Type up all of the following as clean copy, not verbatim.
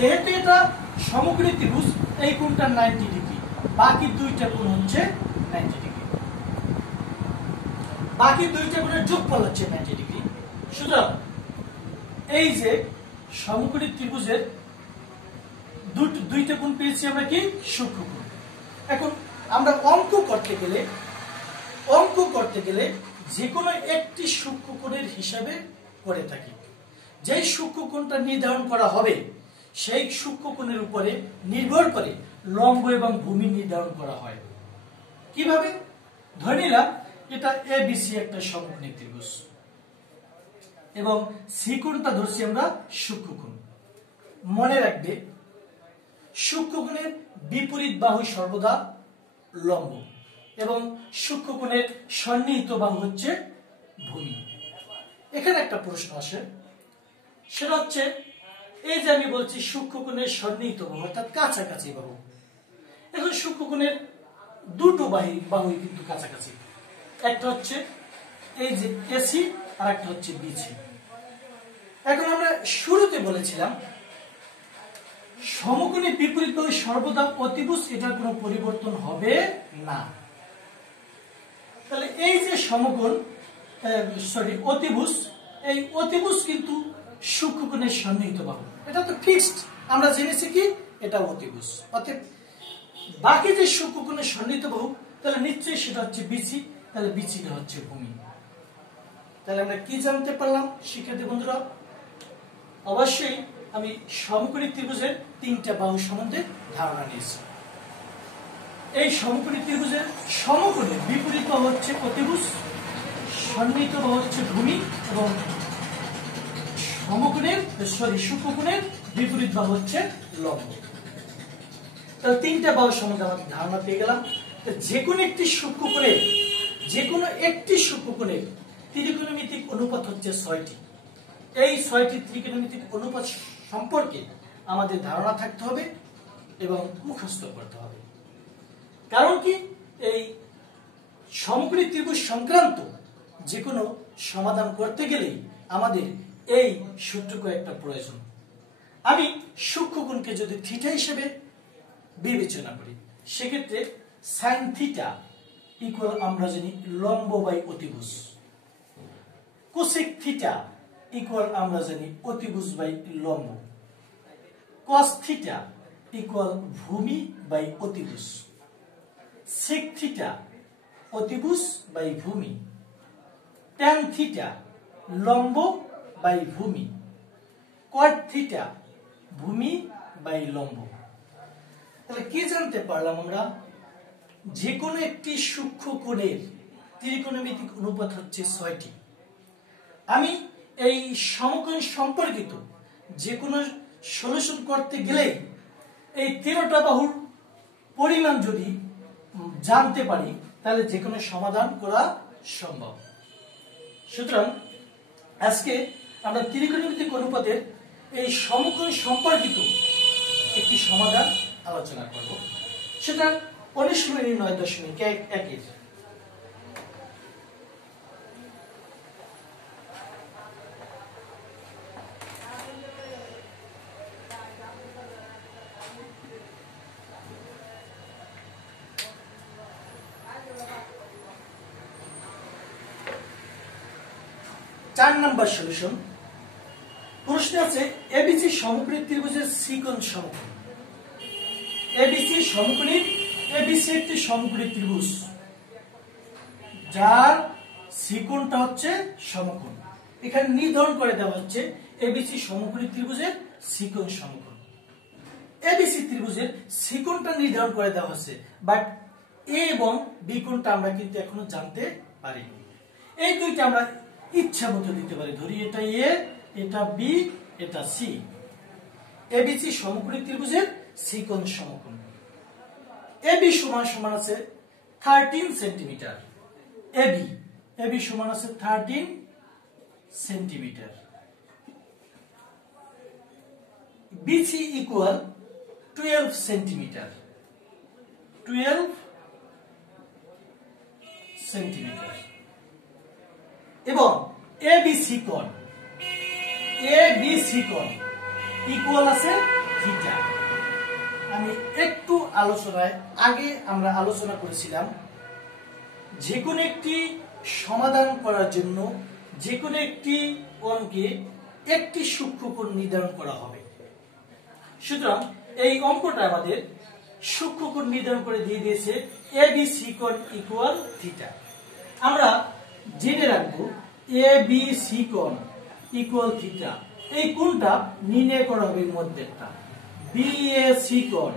যেহেতু এটা সমকোণী ত্রিভুজ, এই কোণটা 90 ডিগ্রি, বাকি দুইটা কোণ হচ্ছে 90 ডিগ্রি, বাকি দুইটা কোণের যোগফল হচ্ছে 90 ডিগ্রি। সুতরাং এই যে সমকোণী ত্রিভুজের দুইটা কোণ পেয়েছি আমরা কি, সূক্ষ্মকোণ। এখন আমরা অঙ্ক করতে গেলে যে কোনো একটি সূক্ষ্মকোণের হিসাবে করে থাকি। যেই সূক্ষ্মকোণটা নির্ধারণ করা হবে সেই সূক্ষ্মকোণের উপরে নির্ভর করে লম্ব এবং ভূমি নির্ধারণ করা হয়। কিভাবে? ধরে নিলাম এটা এবিসি একটা সমকোণী ত্রিভুজ এবং সি কোণটা ধরছি আমরা সূক্ষ্মকোণ। মনে রাখবে সূক্ষ্মকোণের বিপরীত বাহু সর্বদা লম্ব এবং সূক্ষ্মকোণের সন্নিহিত বাহু হচ্ছে ভূমি। এখানে একটা প্রশ্ন আসে, সেটা হচ্ছে এই যে আমি বলছি সূক্ষ্মকোণের সন্নিহিত বাহু অর্থাৎ কাছাকাছি বাহু। এখন সূক্ষ্মকোণের দুটো বাহুই কিন্তু কাছাকাছি, একটা হচ্ছে এই যে এসি আর একটা হচ্ছে বিসি। এখন আমরা শুরুতে বলেছিলাম সমকোণের বিপরীত বাহু সর্বদা অতিভুজ, এটার কোনো পরিবর্তন হবে না। তাহলে এই যে সমকোণ অতিভুজ, এই অতিভুজ কিন্তু সূক্ষ্মকোণের সন্নিহিত বাহু, এটা তো ফিক্সড, আমরা জেনেছি কি এটা অতিভুজ। অতএব বাকি যে সূক্ষ্মকোণের সন্নিহিত বাহু, তাহলে নিশ্চয়ই সেটা হচ্ছে বিসি, তাহলে বিসিটা হচ্ছে ভূমি। তাহলে আমরা কি জানতে পারলাম শিক্ষার্থী বন্ধুরা? অবশ্যই আমি সমকোণী ত্রিভুজের তিনটা বাহু সম্বন্ধে ধারণা নিয়েছি। এই সমকোণী ত্রিভুজের সমকোণের বিপরীত বাহু হচ্ছে অতিভুজ, সন্নিহিত বাহু হচ্ছে ভূমি এবং সূক্ষ্মকোণের বিপরীত বাহু হচ্ছে লম্ব। তাহলে তিনটা বাহু সম্বন্ধে আমাদের ধারণা পেয়ে গেলাম। যে কোনো একটি সূক্ষ্মকোণের ত্রিকোণমিতিক অনুপাত হচ্ছে 6টি। এই 6টি ত্রিকোণমিতিক অনুপাত সম্পর্কে আমাদের ধারণা থাকতে হবে এবং মুখস্থ করতে হবে। কারণ কি, এই সমকোণী ত্রিভুজ সংক্রান্ত যে কোনো সমাধান করতে গেলেই আমাদের এই সূত্র কয়েকটা প্রয়োজন। আমি সূক্ষ্মকোণকে যদি থিটা হিসেবে বিবেচনা করি, সেক্ষেত্রে সাইন থিটা ইকুয়াল আমরা জানি লম্ব বাই অতিভুজ, কোসেক থিটা ইকুয়াল আমরা জানি অতিভুজ বাই লম্ব, কস থিটা ইকুয়াল ভূমি বাই অতিভুজ, সেক থিটা অতিভুজ বাই ভূমি, ট্যান থিটা লম্ব বাই ভূমি, কট থিটা ভূমি বাই লম্ব। তাহলে কি জানতে পারলাম আমরা? যে কোনো একটি সূক্ষ্মকোণের ত্রিকোণমিতিক অনুপাত হচ্ছে 6টি। আমি এই সমকোণ সম্পর্কিত যে কোনো সলিউশন করতে গেলে এই 13টা বাহুর পরিমাণ যদি জানতে পারি, তাহলে যে কোনো সমাধান করা সম্ভব। সুতরাং আজকে আমরা ত্রিকোণমিতিক অনুপাতের এই সমকোণ সম্পর্কিত একটি সমাধান আলোচনা করব। সেটা অনুশীলনী 9.1-এর। চার নম্বর সলিউশন। প্রশ্ন আছে এবিসি সমকোণী ত্রিভুজের সি কোণ সমকোণ। এবিসি একটি সমকোণী ত্রিভুজ যার সি কোণটা হচ্ছে সমকোণ। এখানে নির্ধারণ করে দেওয়া হচ্ছে এবিসি সমকোণী ত্রিভুজের সি কোণ সমকোণ। এবিসি ত্রিভুজের সি কোণটা নির্ধারণ করে দেওয়া হচ্ছে, বাট এ এবং বি কোণটা আমরা কিন্তু এখনো জানতে পারিনি। এই দুইটা আমরা ইচ্ছা মতো দিতে পারি, ধরি এটা এ, এটা বি, এটা সি। এবিসি সমকোণী ত্রিভুজের সি কোণ সমকোণ। এবি সমান সমান আছে 13 সেন্টিমিটার। এবি সমান আছে 13 centimetre. B C equal 12 centimetre. 12 centimetre. এবং এবিসি কোণ ইকুয়াল আছে থিটা। আমি একটু আগে আমরা আলোচনা করেছিলাম যে কোনো একটি সমাধান করার জন্য যে কোনো একটি অঙ্কে একটি সূক্ষ্মকোণ নির্ধারণ করা হবে। সুতরাং এই অঙ্কটা আমাদের সূক্ষ্মকোণ নির্ধারণ করে দিয়ে দিয়েছে ABC কোণ ইকুয়াল থিটা। আমরা জেনে রাখবো ABC কোণ ইকুয়াল থিটা, এই কোণটা নির্ণয় করা হবে মধ্যেরটা। BAC কোণ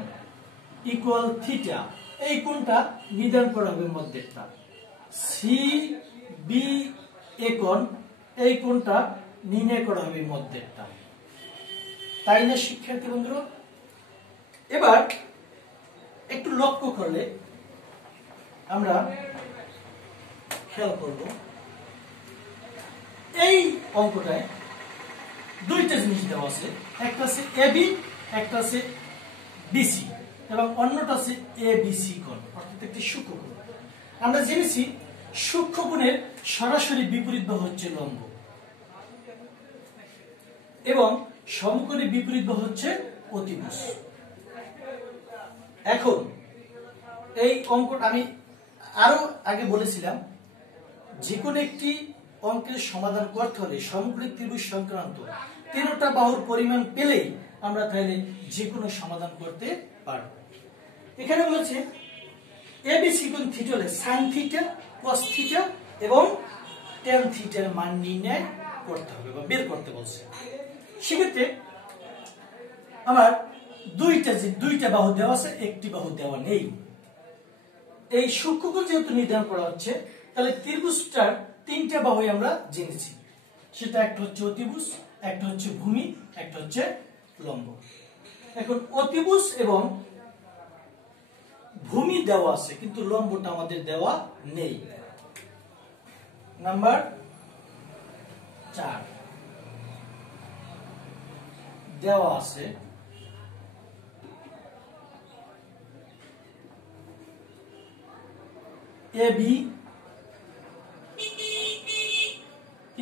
ইকুয়াল থিটা, এই কোণটা নির্ধারণ করা হবে মধ্যেরটা। CBA কোণ, এই কোণটা নির্ণয় করা হবে মধ্যেরটা। তাই না শিক্ষার্থী বন্ধুরা? এবার একটু লক্ষ্য করলে আমরা খেয়াল করব এই অঙ্কটায় দুইটা জিনিস দেওয়া আছে, একটা আছে এবি, একটা আছে বিসি এবং অন্যটা আছে এবিসি কোণ, অর্থাৎ একটি সূক্ষ্মকোণ। আমরা জেনেছি সূক্ষ্মকোণের সরাসরি বিপরীত বাহু হচ্ছে লম্ব এবং সমকোণের বিপরীত বাহু হচ্ছে অতিভুজ। এখন এই অঙ্কটা আমি আরো আগে বলেছিলাম যে কোনো একটি অঙ্কের সমাধান করতে হলে সমকোণী ত্রিভুজ সংক্রান্ত 13টা বাহুর পরিমাণ পেলেই আমরা তাহলে যে কোনো সমাধান করতে পারব। এখানে বলেছে এবিসি কোণ থিটা হলে সাইন থিটা, কস থিটা এবং ট্যান থিটার মান নির্ণয় করতে হবে বা বের করতে বলছে। সেক্ষেত্রে আমার দুইটা বাহু দেওয়া আছে, একটি বাহু দেওয়া নেই। এই সূক্ষ্মকোণ যেহেতু নির্ধারণ করা হচ্ছে তাহলে ত্রিভুজটার 3টা বাহু আমরা জেনেছি, সেটা একটা হচ্ছে অতিভুজ, একটা হচ্ছে ভূমি, একটা হচ্ছে লম্ব। এখন অতিভুজ এবং ভূমি দেওয়া আছে কিন্তু লম্বটা আমাদের দেওয়া নেই। নাম্বার 4 দেওয়া আছে AB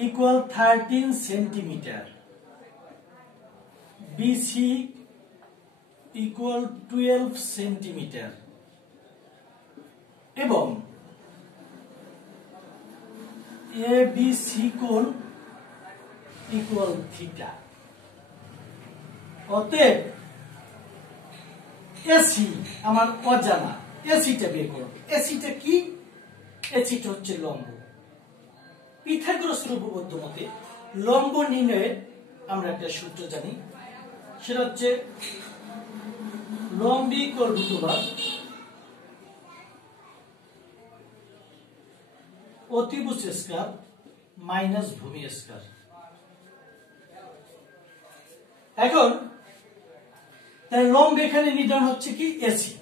equal 13 centimetre, BC equal 12 centimetre এবং ABC কোণ ইকুয়াল থিটা। অতএব এসি আমার অজানা, এসিটা বের করব। এসিটা কি? এসিটা হচ্ছে লম্ব। পিথাগোরাসের উপপাদ্য মতে লম্ব নির্ণয়ের আমরা একটা সূত্র জানি, সেটা হচ্ছে লম্ব ইকুয়াল √, অতিভুজ স্কয়ার মাইনাস ভূমি স্কয়ার। এখন তাই লম্ব এখানে নির্ধারণ হচ্ছে কি এসি,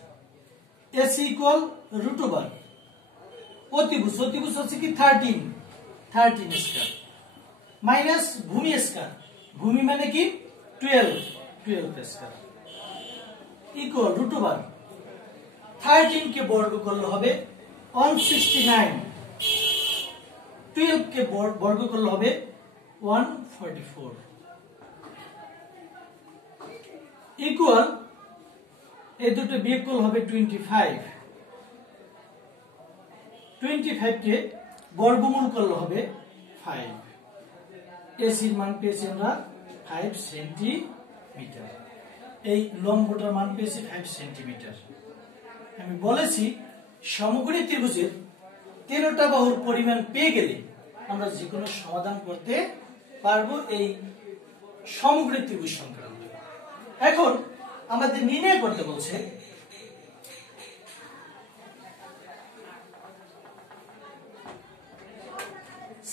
এসি ইকুয়াল √, অতিভুজ হচ্ছে কি 13 স্কয়ার মাইনাস ভূমি স্কয়ার, ভূমি মানে কি 12 স্কয়ার ইকুয়াল √, 13 কে বর্গ করলে হবে 169, 12 কে বর্গ করলে হবে 144 ইকুয়াল এই দুটো বিয়োগ করলে হবে 25, 25 কে বর্গমূল করলে হবে 5। এসির মান পেয়েছি আমরা 5 সেন্টিমিটার, এই লম্বটার মান পেয়েছি 5 সেন্টিমিটার। আমি বলেছি সমকোণী ত্রিভুজের 13টা বাহুর পরিমাণ পেয়ে গেলে আমরা যে কোনো সমাধান করতে পারবো এই সমকোণী ত্রিভুজ সংক্রান্ত। এখন আমাদের নির্ণয় করতে বলছে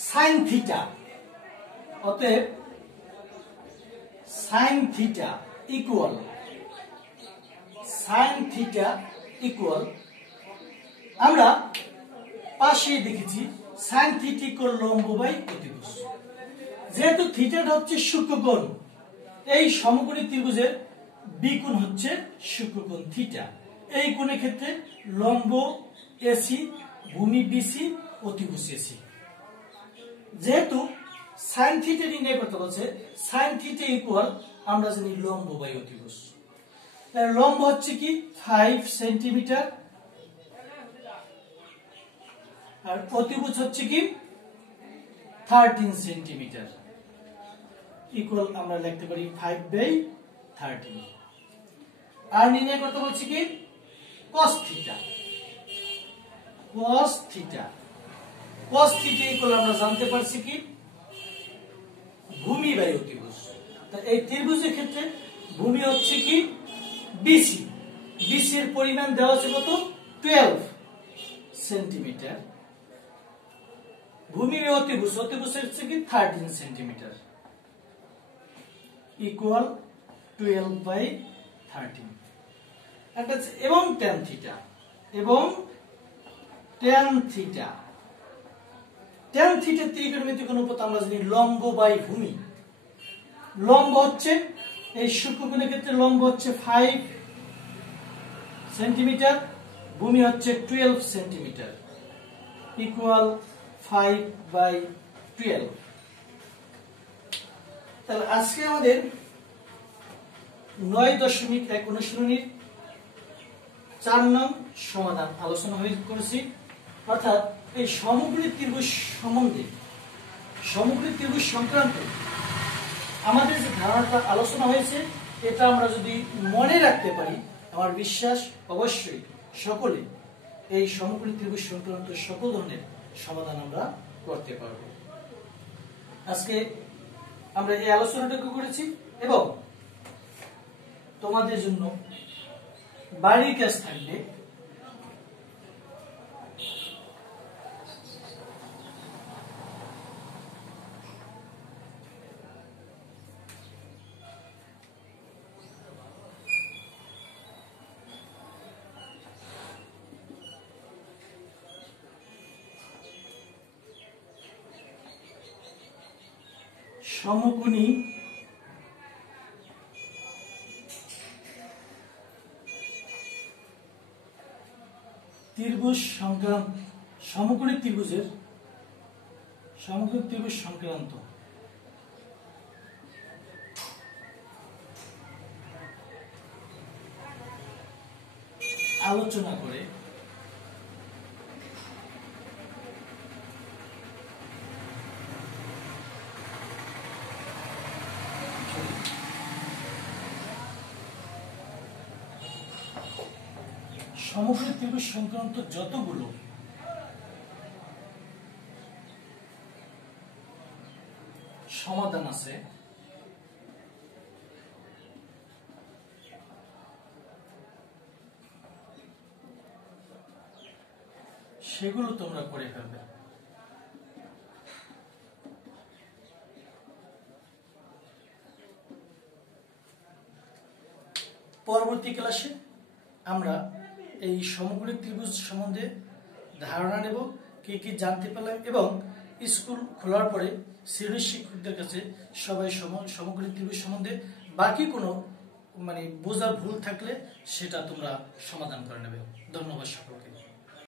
সাইন থিটা। অতএব সাইন থিটা ইকুয়াল আমরা পাশে দেখেছি সাইন থিটা ইকুয়াল লম্ব বাই অতিভুজ। যেহেতু থিটাটা হচ্ছে সূক্ষ্মকোণ, এই সমকোণী ত্রিভুজের বি কোণ হচ্ছে সূক্ষ্মকোণ থিটা। এই কোণের ক্ষেত্রে লম্ব এসি, ভূমি বিসি, অতিভুজ এসি। যেহেতু সাইন থিটা নির্ণয় করতে বলছে, সাইন থিটা ইকুয়াল আমরা জানি লম্ব বাই অতিভুজ। এর লম্ব হচ্ছে কি 5 সেন্টিমিটার আর অতিভুজ হচ্ছে কি 13 সেন্টিমিটার ইকুয়াল আমরা লিখতে পারি 5/13। আর নির্ণয় করতে বলছি কি cos theta. cos theta equal আমরা জানতে পারছি কি ভূমি বাই অতিভুজ। তা এই ত্রিভুজের ক্ষেত্রে ভূমি হচ্ছে কি বিসি। বিসি এর পরিমাণ দেওয়া আছে কত 12 সেন্টিমিটার। ভূমি অতিভুজ হচ্ছে কি 13 সেন্টিমিটার ইকুয়াল 12/13। একটা এবং tan থিটা ত্রিকোণমিতিক অনুপাত আমরা জানি লম্ব বাই ভূমি। লম্ব হচ্ছে এই সূক্ষ্মকোণের ক্ষেত্রে লম্ব হচ্ছে 5 সেন্টিমিটার, ভূমি হচ্ছে 12 সেন্টিমিটার ইকুয়াল 5/12। তাহলে আজকে আমাদের 9.1 অনুশীলনীর 4 নং সমাধান আলোচনা করেছি। অর্থাৎ এই সমগ্রী ত্রিভুজ সম্বন্ধে সমগ্রী ত্রিভুজ সংক্রান্ত আমাদের যে ধারণাটা আলোচনা হয়েছে এটা আমরা যদি মনে রাখতে পারি আমার বিশ্বাস অবশ্যই সকলে এই সমগ্রী ত্রিভুজ সংক্রান্ত সকল ধরনের সমাধান আমরা করতে পারব। আজকে আমরা এই আলোচনাটুকু করেছি এবং তোমাদের জন্য বাড়ির কাজ থাকবে সমকোণী ত্রিভুজ সংক্রান্ত সমকোণী ত্রিভুজ সংক্রান্ত আলোচনা করে সমগ্র ত্রিভুজ সংক্রান্ত যতগুলো সমাধান আছে সেগুলো তোমরা করে ফেলবে। পরবর্তী ক্লাসে আমরা এই সমগ্র ত্রিভুজ সম্বন্ধে ধারণা নেব, কি কি জানতে পারলাম এবং স্কুল খোলার পরে শ্রেণীর শিক্ষকদের কাছে সবাই সমগ্র ত্রিভুজ সম্বন্ধে বাকি কোনো বোঝার ভুল থাকলে সেটা তোমরা সমাধান করে নেবে। ধন্যবাদ।